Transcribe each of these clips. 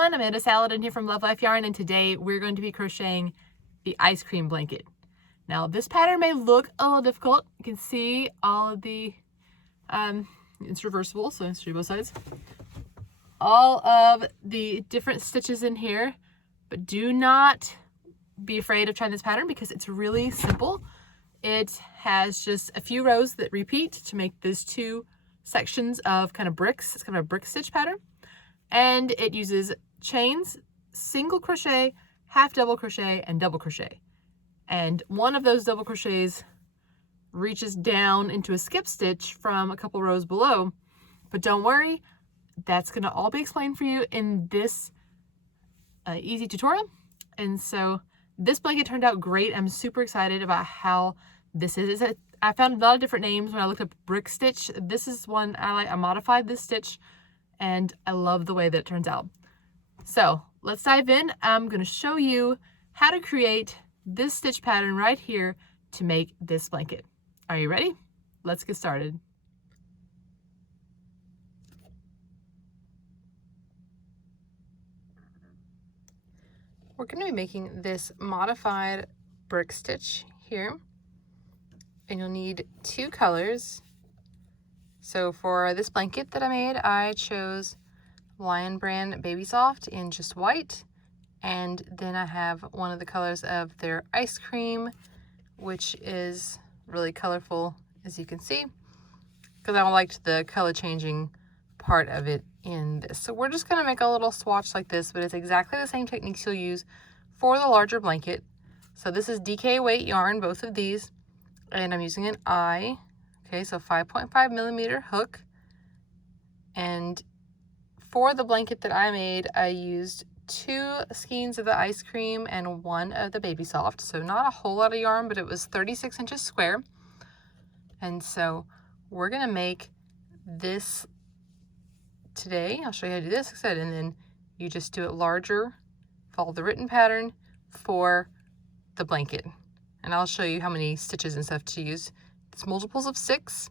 everyone, I'm Amanda Saladin here from Love Life Yarn, and today we're going to be crocheting the ice cream blanket. Now this pattern may look a little difficult. You can see all of the, it's reversible, so it's both sides. All of the different stitches in here, but do not be afraid of trying this pattern because it's really simple. It has just a few rows that repeat to make these two sections of kind of bricks. It's kind of a brick stitch pattern. And it uses chains, single crochet, half double crochet, and double crochet. And one of those double crochets reaches down into a skip stitch from a couple rows below. But don't worry, that's going to all be explained for you in this easy tutorial. And so this blanket turned out great. I'm super excited about how this is. I found a lot of different names when I looked up brick stitch. This is one I like. I modified this stitch and I love the way that it turns out. So let's dive in. I'm going to show you how to create this stitch pattern right here to make this blanket. Are you ready? Let's get started. We're going to be making this modified brick stitch here, and you'll need two colors. So for this blanket that I made, I chose Lion Brand Baby Soft in just white, and then I have one of the colors of their ice cream, which is really colorful, as you can see, because I liked the color changing part of it in this. So we're just going to make a little swatch like this, but it's exactly the same techniques you'll use for the larger blanket. So this is DK weight yarn, both of these, and I'm using an I. Okay, so 5.5 millimeter hook. And for the blanket that I made, I used 2 skeins of the ice cream and 1 of the Baby Soft. So not a whole lot of yarn, but it was 36 inches square. And so we're gonna make this today. I'll show you how to do this, like I said, and then you just do it larger, follow the written pattern for the blanket. And I'll show you how many stitches and stuff to use. It's multiples of 6.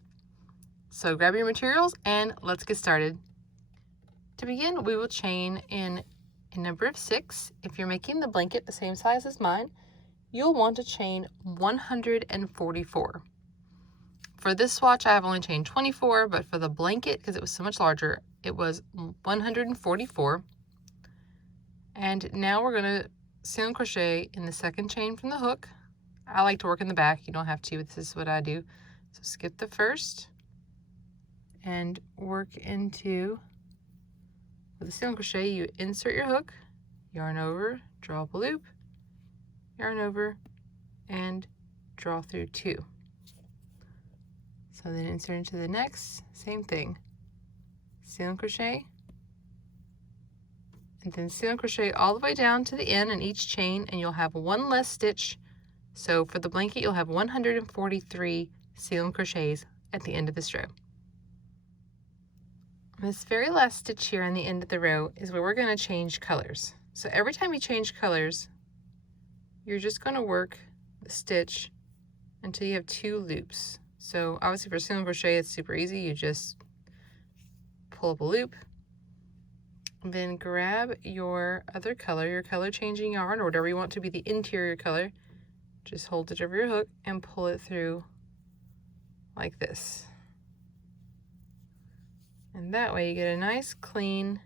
So grab your materials and let's get started. To begin, we will chain in a number of 6. If you're making the blanket the same size as mine, you'll want to chain 144. For this swatch, I have only chained 24, but for the blanket, because it was so much larger, it was 144. And now we're going to single crochet in the second chain from the hook. I like to work in the back. You don't have to, but this is what I do. So skip the first and work into, with a single crochet, you insert your hook, yarn over, draw up a loop, yarn over, and draw through 2. So then insert into the next, same thing, single crochet, and then single crochet all the way down to the end in each chain, and you'll have 1 less stitch. So for the blanket, you'll have 143 single crochets at the end of this row. This very last stitch here on the end of the row is where we're going to change colors. So every time you change colors, you're just going to work the stitch until you have 2 loops. So obviously for single crochet, it's super easy. You just pull up a loop, then grab your other color, your color changing yarn, or whatever you want to be the interior color. Just hold it over your hook and pull it through like this. And that way you get a nice clean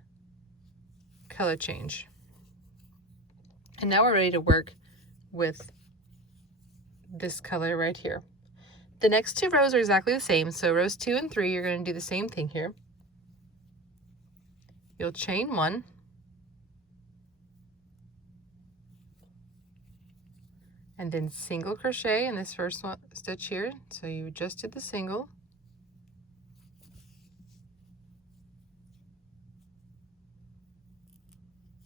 color change. And now we're ready to work with this color right here. The next 2 rows are exactly the same. So rows 2 and 3, you're going to do the same thing here. You'll chain 1. And then single crochet in this first stitch here. So you just did the single.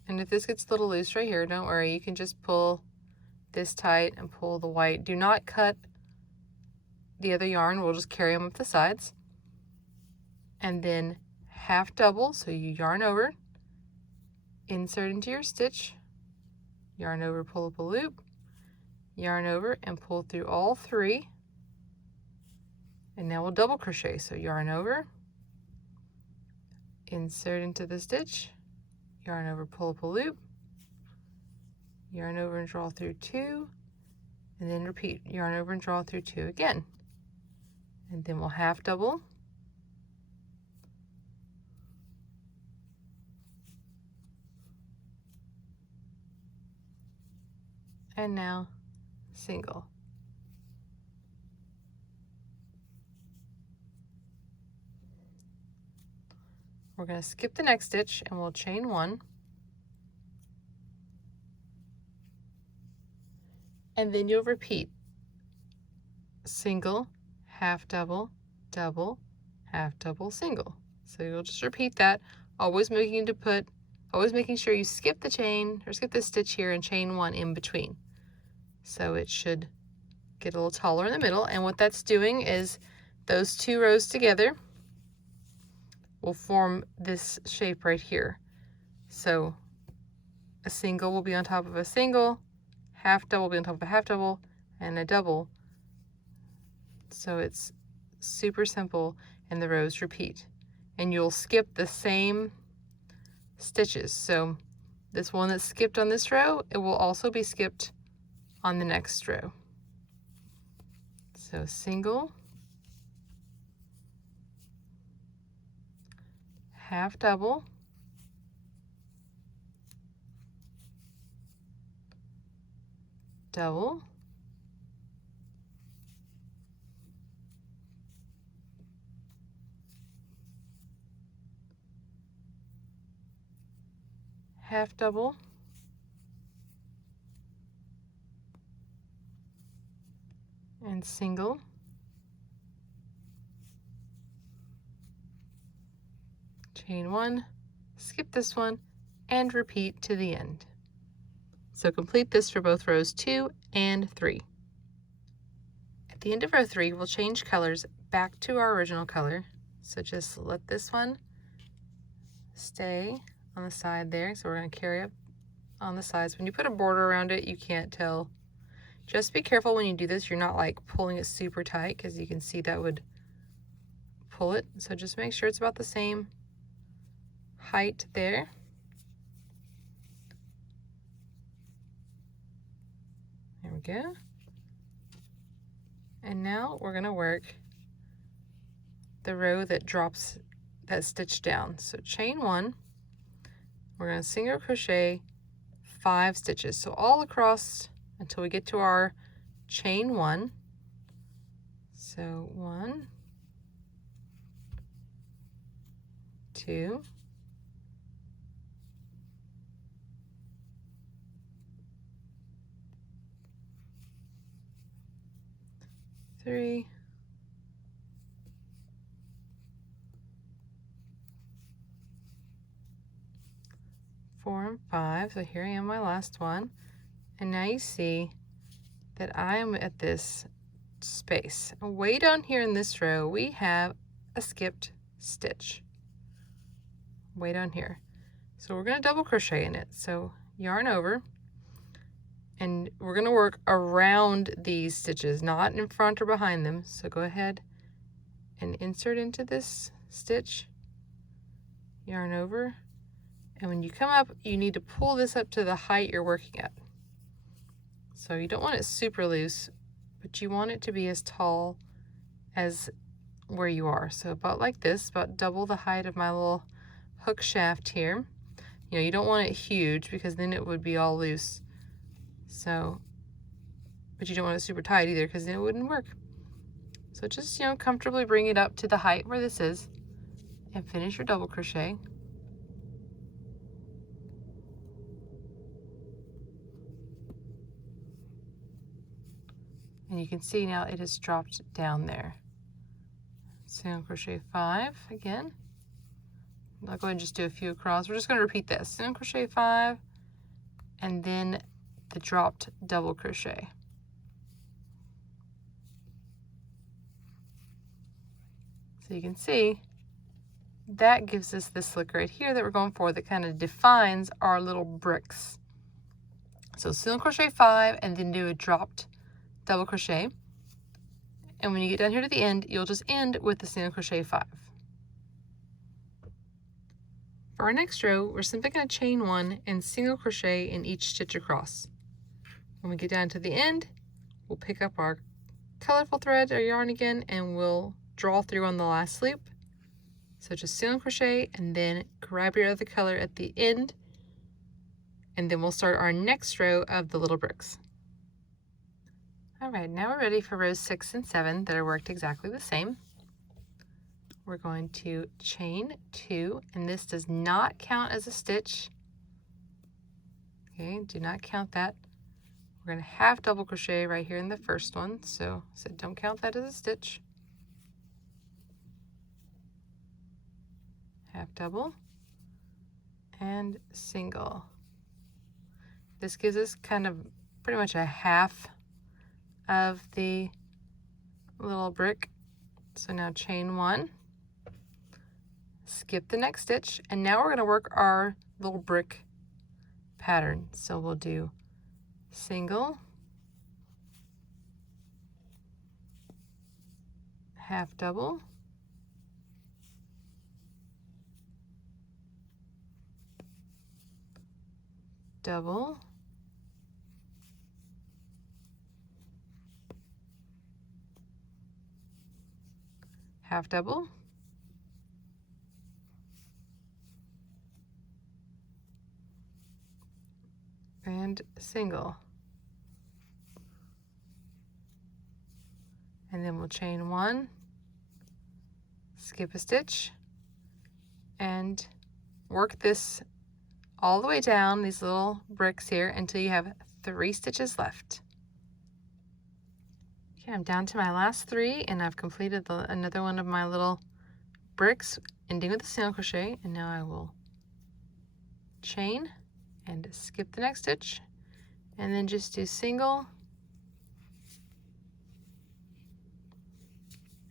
And if this gets a little loose right here, don't worry, you can just pull this tight and pull the white. Do not cut the other yarn, we'll just carry them up the sides. And then half double, so you yarn over, insert into your stitch, yarn over, pull up a loop, yarn over and pull through all 3. And now we'll double crochet. So yarn over, insert into the stitch, yarn over, pull up a loop, yarn over and draw through 2, and then repeat, yarn over and draw through 2 again. And then we'll half double, and now single. We're going to skip the next stitch and we'll chain 1. And then you'll repeat single, half double, double, half double, single. So you'll just repeat that, always making sure you skip the chain or skip the stitch here and chain 1 in between. So it should get a little taller in the middle. And what that's doing is those 2 rows together will form this shape right here. So a single will be on top of a single, half double will be on top of a half double, and a double. So it's super simple, and the rows repeat. And you'll skip the same stitches. So this one that's skipped on this row, it will also be skipped on the next row. So single, half double, double, half double, and single, chain 1, skip this one, and repeat to the end. So complete this for both rows 2 and 3. At the end of row 3, we'll change colors back to our original color. So just let this one stay on the side there. So we're going to carry up on the sides. When you put a border around it, you can't tell. Just be careful when you do this. You're not like pulling it super tight, because you can see that would pull it. So just make sure it's about the same height there. There we go. And now we're going to work the row that drops that stitch down. So chain 1, we're going to single crochet 5 stitches. So all across until we get to our chain 1. So 1, 2, 3, 4, and 5. So here I am, my last one. And now you see that I am at this space. Way down here in this row, we have a skipped stitch. Way down here. So we're going to double crochet in it. So yarn over, and we're going to work around these stitches, not in front or behind them. So go ahead and insert into this stitch, yarn over, and when you come up, you need to pull this up to the height you're working at. So you don't want it super loose, but you want it to be as tall as where you are. So about like this, about double the height of my little hook shaft here. You know, you don't want it huge, because then it would be all loose. So, but you don't want it super tight either, because then it wouldn't work. So just, you know, comfortably bring it up to the height where this is, and finish your double crochet. And you can see now it has dropped down there. Single crochet 5 again. I'll go ahead and just do a few across. We're just going to repeat this. Single crochet 5, and then the dropped double crochet. So you can see that gives us this look right here that we're going for, that kind of defines our little bricks. So single crochet 5, and then do a dropped double crochet, and when you get down here to the end, you'll just end with the single crochet 5. For our next row, we're simply going to chain 1 and single crochet in each stitch across. When we get down to the end, we'll pick up our colorful thread or yarn again, and we'll draw through on the last loop. So just single crochet and then grab your other color at the end, and then we'll start our next row of the little bricks. All right, now we're ready for rows 6 and 7 that are worked exactly the same. We're going to chain 2, and this does not count as a stitch. Okay, do not count that. We're going to half double crochet right here in the first one, so don't count that as a stitch. Half double and single. This gives us kind of pretty much a half of the little brick. So now chain 1, skip the next stitch, and now we're going to work our little brick pattern. So we'll do single, half double, double, half double, and single. And then we'll chain 1, skip a stitch, and work this all the way down these little bricks here until you have 3 stitches left. Okay, I'm down to my last 3, and I've completed another one of my little bricks, ending with a single crochet, and now I will chain and skip the next stitch, and then just do single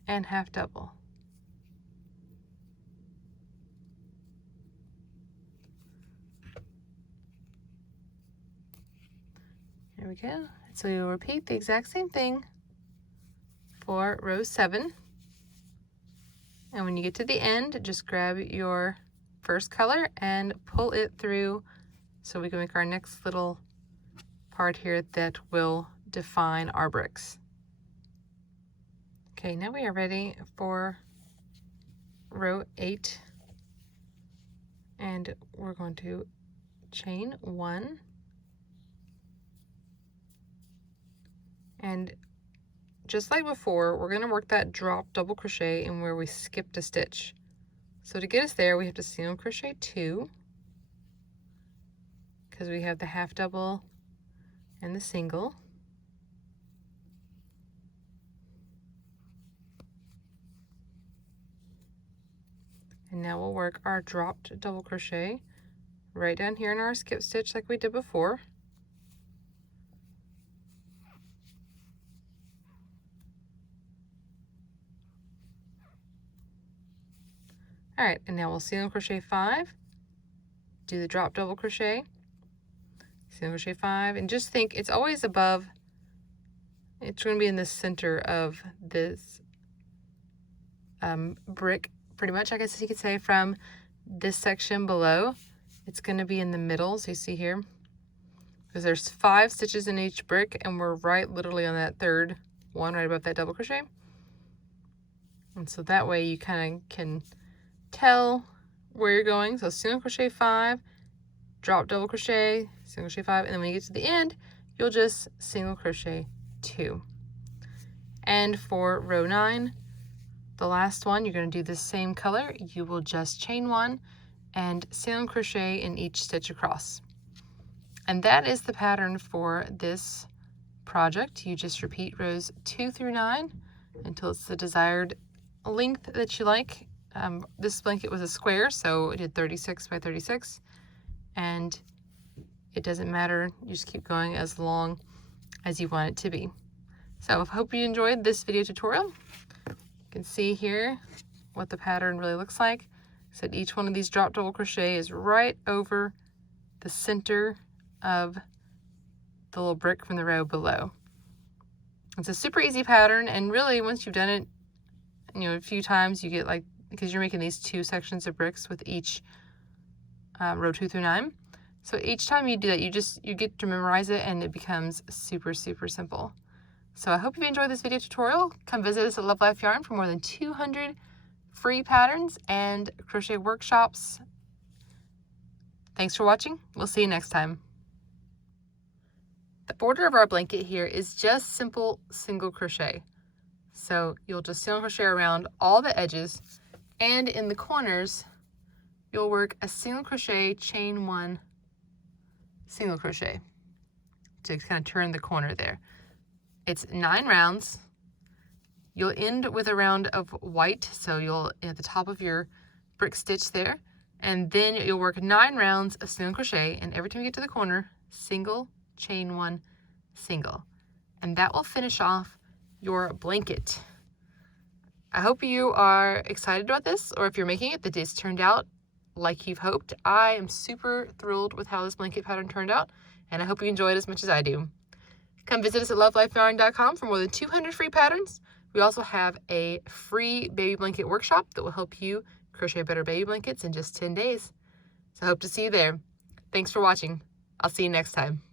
and half double. There we go. So you'll repeat the exact same thing for row 7. And when you get to the end, just grab your first color and pull it through so we can make our next little part here that will define our bricks. Okay, now we are ready for row 8, and we're going to chain 1, and just like before, we're going to work that drop double crochet in where we skipped a stitch. So to get us there, we have to single crochet 2, because we have the half double and the single. And now we'll work our dropped double crochet right down here in our skip stitch like we did before. All right, and now we'll single crochet 5, do the drop double crochet, single crochet 5, and just think it's always above, it's going to be in the center of this brick, pretty much, I guess you could say, from this section below. It's going to be in the middle, so you see here, because there's 5 stitches in each brick, and we're right literally on that third one right above that double crochet. And so that way you kind of can tell where you're going. So single crochet 5, drop double crochet, single crochet 5, and then when you get to the end, you'll just single crochet 2. And for row 9, the last one, you're going to do the same color. You will just chain 1 and single crochet in each stitch across. And that is the pattern for this project. You just repeat rows 2 through 9 until it's the desired length that you like. This blanket was a square, so it did 36 by 36, and it doesn't matter, you just keep going as long as you want it to be. So I hope you enjoyed this video tutorial. You can see here what the pattern really looks like. So each one of these drop double crochet is right over the center of the little brick from the row below. It's a super easy pattern, and really once you've done it, a few times, you get like, because you're making these 2 sections of bricks with each row 2 through 9. So each time you do that, you get to memorize it, and it becomes super, super simple. So I hope you enjoyed this video tutorial. Come visit us at Love Life Yarn for more than 200 free patterns and crochet workshops. Thanks for watching. We'll see you next time. The border of our blanket here is just simple single crochet. So you'll just single crochet around all the edges, and in the corners, you'll work a single crochet, chain 1, single crochet to kind of turn the corner there. It's 9 rounds. You'll end with a round of white, so you'll at the top of your brick stitch there, and then you'll work 9 rounds of single crochet, and every time you get to the corner, single, chain 1, single, and that will finish off your blanket. I hope you are excited about this, or if you're making it, that this turned out like you've hoped. I am super thrilled with how this blanket pattern turned out, and I hope you enjoy it as much as I do. Come visit us at love.life.yarn for more than 200 free patterns. We also have a free baby blanket workshop that will help you crochet better baby blankets in just 10 days. So I hope to see you there. Thanks for watching. I'll see you next time.